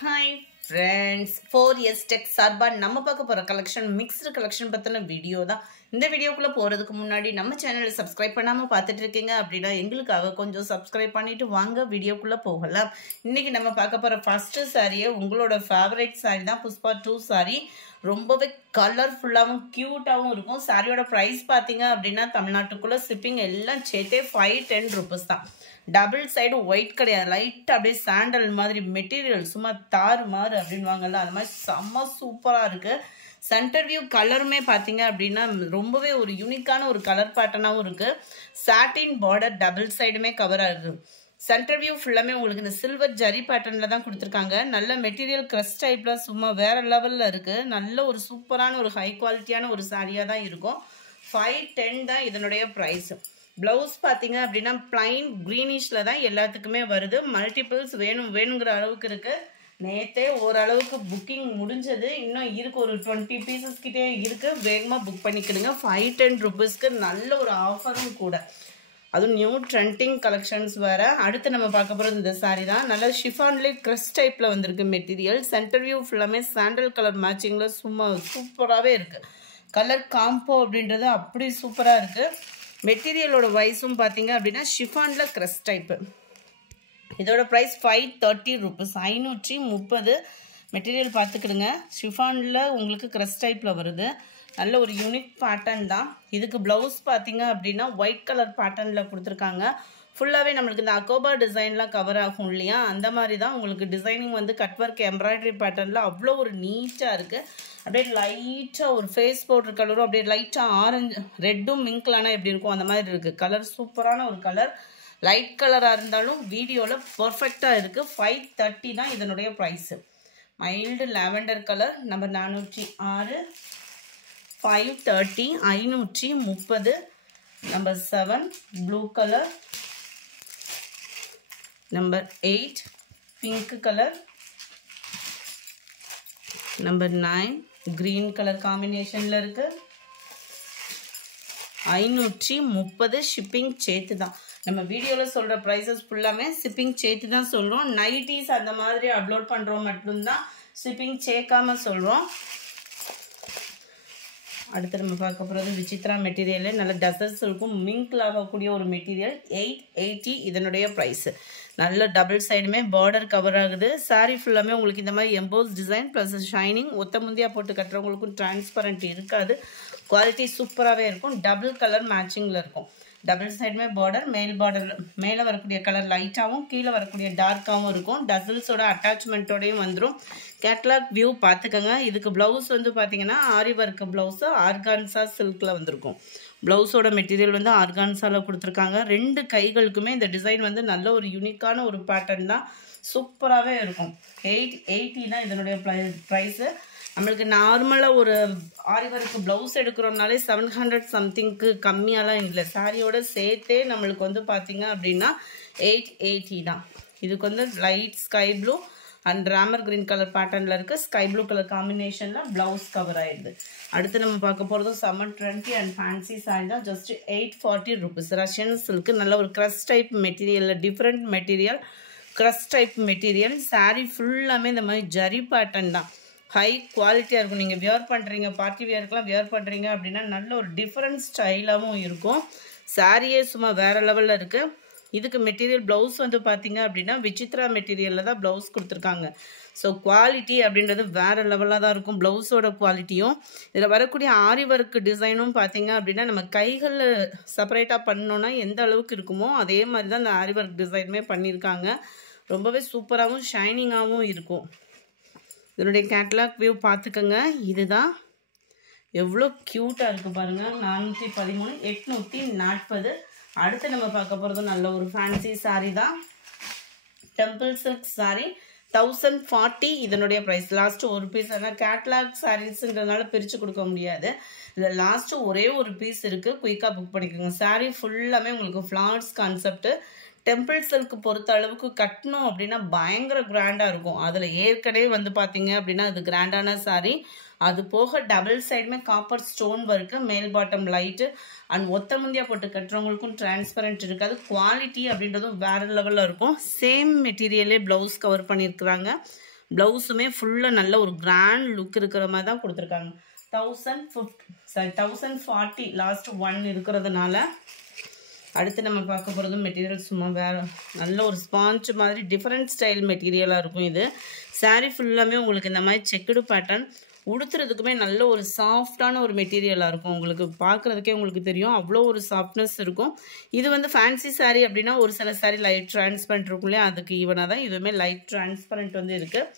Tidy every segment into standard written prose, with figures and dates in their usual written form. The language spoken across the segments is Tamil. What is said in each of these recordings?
Hi friends, 4S Tech சார்பா நம்ம பார்க்க போற கலெக்ஷன் மிக்ஸ்டு கலெக்ஷன் பத்தின வீடியோ தான். இந்த வீடியோக்குள்ள போறதுக்கு முன்னாடி நம்ம சேனலை சப்ஸ்கிரைப் பண்ணாம பார்த்துட்டு இருக்கீங்க அப்படின்னா எங்களுக்காக கொஞ்சம் சப்ஸ்கிரைப் பண்ணிட்டு வாங்க வீடியோக்குள்ள போகலாம். இன்னைக்கு நம்ம பார்க்க போற ஃபர்ஸ்ட் சாரியே உங்களோட ஃபேவரட் சாரி தான், புஷ்பா 2 சாரி. ரொம்பவே கலர்ஃபுல்லாகவும் கியூட்டாகவும் இருக்கும். சாரியோட ப்ரைஸ் பார்த்தீங்க அப்படின்னா தமிழ்நாட்டுக்குள்ள ஷிப்பிங் எல்லாம் சேர்த்தே 510 ரூபீஸ் தான். டபுள் சைடு ஒயிட் கிடையாது, லைட் அப்படியே சாண்டல் மாதிரி மெட்டீரியல் சும்மா தாறு மாறு அப்படின்னு வாங்கல, அது மாதிரி செம்ம சூப்பராக இருக்கு. சென்டர் வியூ கலருமே பார்த்தீங்க அப்படின்னா ரொம்பவே ஒரு யூனிக்கான ஒரு கலர் பேட்டர்னாகவும் இருக்கு. சாட்டின் பார்டர் டபுள் சைடுமே கவராக இருக்கு. சென்டர் வியூ ஃபுல்லாமே உங்களுக்கு இந்த சில்வர் ஜரி பேட்டர்னில் தான் கொடுத்துருக்காங்க. நல்ல மெட்டீரியல் க்ரஷ் டைப்பில் சும்மா வேற லெவலில் இருக்குது. நல்ல ஒரு சூப்பரான ஒரு ஹை குவாலிட்டியான ஒரு சாரியாக தான் இருக்கும். 510 தான் இதனுடைய ப்ரைஸ். ப்ளவுஸ் பார்த்தீங்க அப்படின்னா பிளைன் க்ரீனிஷில் தான் எல்லாத்துக்குமே வருது. மல்டிபிள்ஸ் வேணுங்கிற அளவுக்கு இருக்குது. நேற்றே ஓரளவுக்கு புக்கிங் முடிஞ்சது, இன்னும் இருக்குது ஒரு 20 பீசஸ் கிட்டே இருக்குது. வேகமாக புக் பண்ணிக்கிடுங்க. 510 ரூபீஸ்க்கு நல்ல ஒரு ஆஃபரும் கூட. அதுவும் நியூ ட்ரெண்டிங் கலெக்ஷன்ஸ் வேறு. அடுத்து நம்ம பார்க்க போகிறது இந்த சாரி தான். நல்லா ஷிஃபான்லேயே க்ரஷ் டைப்பில் வந்திருக்கு மெட்டீரியல். சென்டர் வியூ ஃபுல்லாமே சாண்டல் கலர் மேட்சிங்கில் சும்மா சூப்பராகவே இருக்குது. கலர் காம்போ அப்படின்றது அப்படி சூப்பராக இருக்குது. மெட்டீரியலோட வைஸும் பார்த்தீங்க அப்படின்னா ஷிஃபானில் க்ரஷ் டைப்பு. இதோட ப்ரைஸ் 530 ரூபீஸ், 530. மெட்டீரியல் பார்த்துக்கிடுங்க. ஷிஃபானில் உங்களுக்கு க்ரஷ் டைப்பில் வருது. நல்ல ஒரு யூனிக் பேட்டர்ன் தான். இதுக்கு ப்ளவுஸ் பார்த்தீங்க அப்படின்னா ஒயிட் கலர் பேட்டர்னில் கொடுத்துருக்காங்க. ஃபுல்லாகவே நம்மளுக்கு இந்த அக்கோபா டிசைன்லாம் கவர் ஆகும் இல்லையா, அந்த மாதிரி தான் உங்களுக்கு டிசைனிங் வந்து கட் ஒர்க் எம்ப்ராய்டரி பேட்டர்னில் அவ்வளோ ஒரு நீட்டாக இருக்குது. அப்படியே லைட்டாக ஒரு ஃபேஸ் பவுடர் கலரும் அப்படியே லைட்டாக ஆரஞ்சு ரெட்டும் மிங்க்லானா எப்படி இருக்கும் அந்த மாதிரி இருக்குது. கலர் சூப்பரான ஒரு கலர். லைட் கலராக இருந்தாலும் வீடியோவில் பர்ஃபெக்டாக இருக்குது. 530 தான் இதனுடைய price. Mild lavender colour number 406, 530, 530. Number 7 blue colour, number 8 pink colour, number 9 green colour காம்பினேஷனில் இருக்குது. 530 ஷிப்பிங் சேர்த்து தான். நம்ம வீடியோவில் சொல்கிற ப்ரைஸஸ் ஃபுல்லாமே ஷிப்பிங் சேர்த்து தான் சொல்கிறோம். நைட்டிஸ் அந்த மாதிரி அப்லோட் பண்ணுறோம் மட்டும்தான் ஷிப்பிங் சேர்க்காம சொல்கிறோம். அடுத்து நம்ம பார்க்க போகிறது விசித்ரா மெட்டீரியல். நல்ல டசர்ஸ் இருக்கும், மிங்க்ல ஆகக்கூடிய ஒரு மெட்டீரியல். 880 இதனுடைய ப்ரைஸு. நல்ல டபுள் சைடுமே பார்டர் கவர் ஆகுது. சாரீ ஃபுல்லாமே உங்களுக்கு இந்த மாதிரி எம்போஸ் டிசைன் ப்ளஸ் ஷைனிங். ஒத்த முந்தியாக போட்டு கட்டுறவங்களுக்கும் டிரான்ஸ்பரண்ட் இருக்காது. குவாலிட்டி சூப்பராகவே இருக்கும். டபுள் கலர் மேட்சிங்கில் இருக்கும். டபுள் சைடுமே பார்டர், மேலே வரக்கூடிய கலர் லைட்டாகவும் கீழே வரக்கூடிய டார்க்காகவும் இருக்கும். டசல்ஸோட அட்டாச்மெண்ட்டோடையும் வந்துடும். கேட்லாக் வியூ பார்த்துக்கோங்க. இதுக்கு ப்ளவுஸ் வந்து பார்த்தீங்கன்னா ஆரி ஒர்க் ப்ளவுஸு ஆர்கான்சா சில்கில் வந்திருக்கும். ப்ளவுஸோட மெட்டீரியல் வந்து ஆர்கான்சாவில் கொடுத்துருக்காங்க. 2 கைகளுக்குமே இந்த டிசைன் வந்து நல்ல ஒரு யூனிக்கான ஒரு பேட்டர்ன் தான். சூப்பராகவே இருக்கும். 880 தான் இதனுடைய ப்ரைஸு. நம்மளுக்கு நார்மலாக ஒரு ஆரி ஒர்க் ப்ளவுஸ் எடுக்கிறோம்னாலே 700 சம்திங்க்கு கம்மியாலாம் இல்லை. சாரியோட சேர்த்தே நம்மளுக்கு வந்து பார்த்தீங்க அப்படின்னா 880 தான். இதுக்கு வந்து light sky blue and Ramar green colour பேட்டர்னில் இருக்குது. ஸ்கை ப்ளூ கலர் காம்பினேஷனில் ப்ளவுஸ் கவர் ஆகிடுது. அடுத்து நம்ம பார்க்க போகிறதும் summer trendy and fancy sari தான். Just 840 rupees. ரஷ்யன் சில்க்கு நல்ல ஒரு க்ரஷ் டைப் மெட்டீரியலில் different material, crush type material. Sari ஃபுல்லாமே இந்த மாதிரி ஜரி பேட்டர்ன் தான். ஹை குவாலிட்டியாக இருக்கும். நீங்கள் வியர் பண்ணுறீங்க, பார்ட்டி வியருக்கெலாம் வியர் பண்ணுறீங்க அப்படின்னா நல்ல ஒரு டிஃப்ரெண்ட் ஸ்டைலாகவும் இருக்கும். சாரியே சும்மா வேறு லெவலில் இருக்குது. இதுக்கு மெட்டீரியல் ப்ளவுஸ் வந்து பார்த்தீங்க அப்படின்னா விசித்ரா மெட்டீரியலில் தான் ப்ளவுஸ் கொடுத்துருக்காங்க. ஸோ குவாலிட்டி அப்படின்றது வேறு லெவலாக தான் இருக்கும். ப்ளவுஸோட குவாலிட்டியும் இதில் வரக்கூடிய ஆரி ஒர்க் டிசைனும் பார்த்தீங்க அப்படின்னா நம்ம கைகளில் செப்பரேட்டாக பண்ணோன்னா எந்த அளவுக்கு இருக்குமோ அதே மாதிரி தான் இந்த ஆரி ஒர்க் டிசைனுமே பண்ணியிருக்காங்க. ரொம்பவே சூப்பராகவும் ஷைனிங்காகவும் இருக்கும். இதனுடைய கேட்லாக் வியூ பார்த்துக்கோங்க. இதுதான் எவ்வளோ க்யூட்டாக இருக்குது பாருங்கள். 413, 840. அடுத்து நம்ம பார்க்க போகிறது நல்ல ஒரு ஃபேன்சி சாரீ தான். டெம்பிள் சில்க் சாரீ 1040 இதனுடைய ப்ரைஸ். லாஸ்ட்டு ஒரு பீஸ். ஆனால் கேட்லாக் சாரீஸுன்றதுனால பிரித்து கொடுக்க முடியாது. இதில் லாஸ்ட்டு ஒரே ஒரு பீஸ் இருக்குது. குயிக்காக புக் பண்ணிக்கோங்க. சாரீ ஃபுல்லாமே உங்களுக்கு ஃப்ளார்ஸ் கான்செப்ட்டு. டெம்பிள் சில்க் பொறுத்த அளவுக்கு கட்டணும் அப்படின்னா பயங்கர கிராண்டாக இருக்கும். அதில் ஏற்கனவே வந்து பார்த்தீங்க அப்படின்னா அது கிராண்டான சாரீ. அது போக டபுள் சைடுமே காப்பர் ஸ்டோன் ஒர்க்கு, மேல் பாட்டம் லைட்டு அண்ட் ஒத்த முந்தியாக போட்டு கட்டுறவங்களுக்கும் டிரான்ஸ்பரண்ட் இருக்காது. குவாலிட்டி அப்படின்றதும் வேறு லெவலில் இருக்கும். சேம் மெட்டீரியலே ப்ளவுஸ் கவர் பண்ணியிருக்கிறாங்க. ப்ளவுஸுமே ஃபுல்லாக நல்ல ஒரு கிராண்ட் லுக் இருக்கிற மாதிரி தான் கொடுத்துருக்காங்க. 1040 லாஸ்ட் 1 இருக்கிறதுனால. அடுத்து நம்ம பார்க்க போகிறது மெட்டீரியல் சும்மா வேறு நல்ல ஒரு ஸ்பாஞ்ச் மாதிரி டிஃப்ரெண்ட் ஸ்டைல் மெட்டீரியலாக இருக்கும். இது சாரீ ஃபுல்லாமே உங்களுக்கு இந்த மாதிரி செக்குடு பேட்டர்ன், உடுத்துறதுக்குமே நல்ல ஒரு சாஃப்டான ஒரு மெட்டீரியலாக இருக்கும். உங்களுக்கு பார்க்குறதுக்கே உங்களுக்கு தெரியும் அவ்வளோ ஒரு சாஃப்ட்னஸ் இருக்கும். இது வந்து ஃபேன்சி சாரீ அப்படின்னா ஒரு சில சாரீ லைட் டிரான்ஸ்பரண்ட் இருக்கும் இல்லையா, அதுக்கு ஈவனாக தான் இதுவுமே லைட் டிரான்ஸ்பரண்ட் வந்து இருக்குது.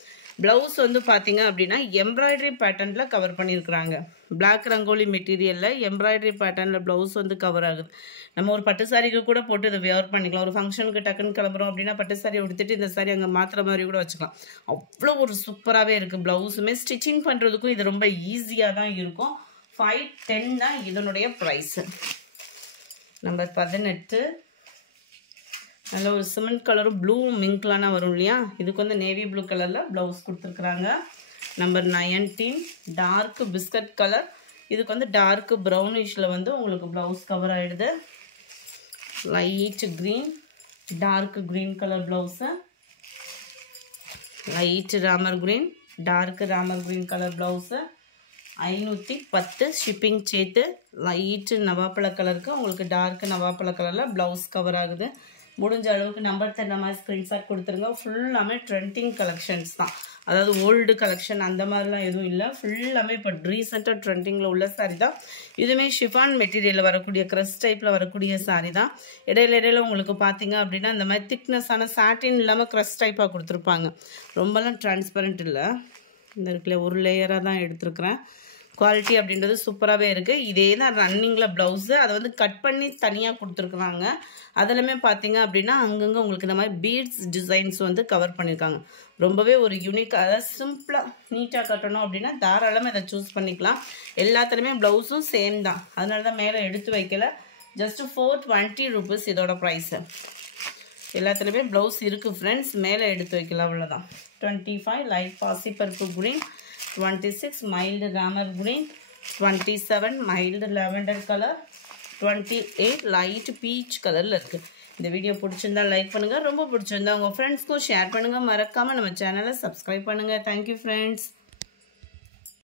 ப்ளவுஸ் வந்து பார்த்தீங்க அப்படின்னா எம்ப்ராய்டரி பேட்டர்னில் கவர் பண்ணியிருக்கிறாங்க. பிளாக் ரங்கோலி மெட்டீரியலில் எம்ப்ராய்டரி பேட்டர்னில் ப்ளவுஸ் வந்து கவர் ஆகுது. நம்ம ஒரு பட்டு சாரிக்கு கூட போட்டு இதை வியர் பண்ணிக்கலாம். ஒரு ஃபங்க்ஷனுக்கு டக்குன்னு கிளம்புறோம் அப்படின்னா பட்டு சாரி உடுத்திட்டு இந்த சாரி அங்கே மாற்றுற மாதிரி கூட வச்சுக்கலாம். அவ்வளோ ஒரு சூப்பராகவே இருக்குது. ப்ளவுஸுமே ஸ்டிச்சிங் பண்ணுறதுக்கும் இது ரொம்ப ஈஸியாக தான் இருக்கும். 510 தான் இதனுடைய ப்ரைஸு. நம்பர் 18 நல்ல ஒரு சிமெண்ட் கலரும் ப்ளூ மிங்க்லானா வரும் இல்லையா, இதுக்கு வந்து நேவி ப்ளூ கலரில் ப்ளவுஸ் கொடுத்துருக்குறாங்க. நம்பர் 19 டார்க் பிஸ்கட் கலர், இதுக்கு வந்து டார்க் ப்ரௌனிஷில் வந்து உங்களுக்கு ப்ளவுஸ் கவர் ஆகிடுது. Light green, dark green colour blouse, light Ramar green, dark Ramar green colour blouse. 510 shipping சேர்த்து. லைட்டு நவாப்பழ கலருக்கு உங்களுக்கு டார்க் நவாப்பழ கலரில் ப்ளவுஸ் கவர் ஆகுது. முடிஞ்ச அளவுக்கு நம்பர் தர மாதிரி ஸ்க்ரீன்ஷாட் கொடுத்துருங்க. ஃபுல்லாமே ட்ரெண்டிங் கலெக்ஷன்ஸ் தான், அதாவது ஓல்டு கலெக்ஷன் அந்த மாதிரிலாம் எதுவும் இல்லை. ஃபுல்லாமே இப்போ ரீசெண்டாக ட்ரெண்டிங்கில் உள்ள சாரி தான். இதுவுமே ஷிஃபான் மெட்டீரியலில் வரக்கூடிய க்ரஸ் டைப்பில் வரக்கூடிய சாரி தான். இடையில உங்களுக்கு பார்த்தீங்க அப்படின்னா இந்த மாதிரி திக்னஸான சாட்டின் இல்லாமல் க்ரஸ் டைப்பாக கொடுத்துருப்பாங்க. ரொம்பலாம் டிரான்ஸ்பரண்ட் இல்லை. இந்த இருக்குல்ல ஒரு லேயராக தான் எடுத்துருக்குறேன். குவாலிட்டி அப்படின்றது சூப்பராகவே இருக்குது. இதே தான் ரன்னிங்கில் ப்ளவுஸு, அதை வந்து கட் பண்ணி தனியாக கொடுத்துருக்குறாங்க. அதிலுமே பார்த்தீங்க அப்படின்னா அங்கங்கே உங்களுக்கு இந்த மாதிரி பீட்ஸ் டிசைன்ஸ் வந்து கவர் பண்ணியிருக்காங்க. ரொம்பவே ஒரு யூனிக், அதாவது சிம்பிளாக நீட்டாக கட்டணும் அப்படின்னா தாராளமாக இதை சூஸ் பண்ணிக்கலாம். எல்லாத்துலேயுமே ப்ளவுஸும் சேம் தான், அதனால தான் மேலே எடுத்து வைக்கல. ஜஸ்ட்டு 420 rupees இதோட ப்ரைஸு. எல்லாத்துலேயுமே ப்ளவுஸ் இருக்குது ஃப்ரெண்ட்ஸ், மேலே எடுத்து வைக்கலாம் அவ்வளோதான். 25 லைட் பாசி பருப்பு green, 26 mild Ramar green, 27 mild lavender colour, 28 light beach கலரில் இருக்குது. இந்த வீடியோ பிடிச்சிருந்தா லைக் பண்ணுங்கள், ரொம்ப பிடிச்சிருந்தா உங்கள் ஃப்ரெண்ட்ஸ்க்கும் ஷேர் பண்ணுங்கள். மறக்காமல் நம்ம சேனலை சப்ஸ்கிரைப் பண்ணுங்கள். Thank you friends.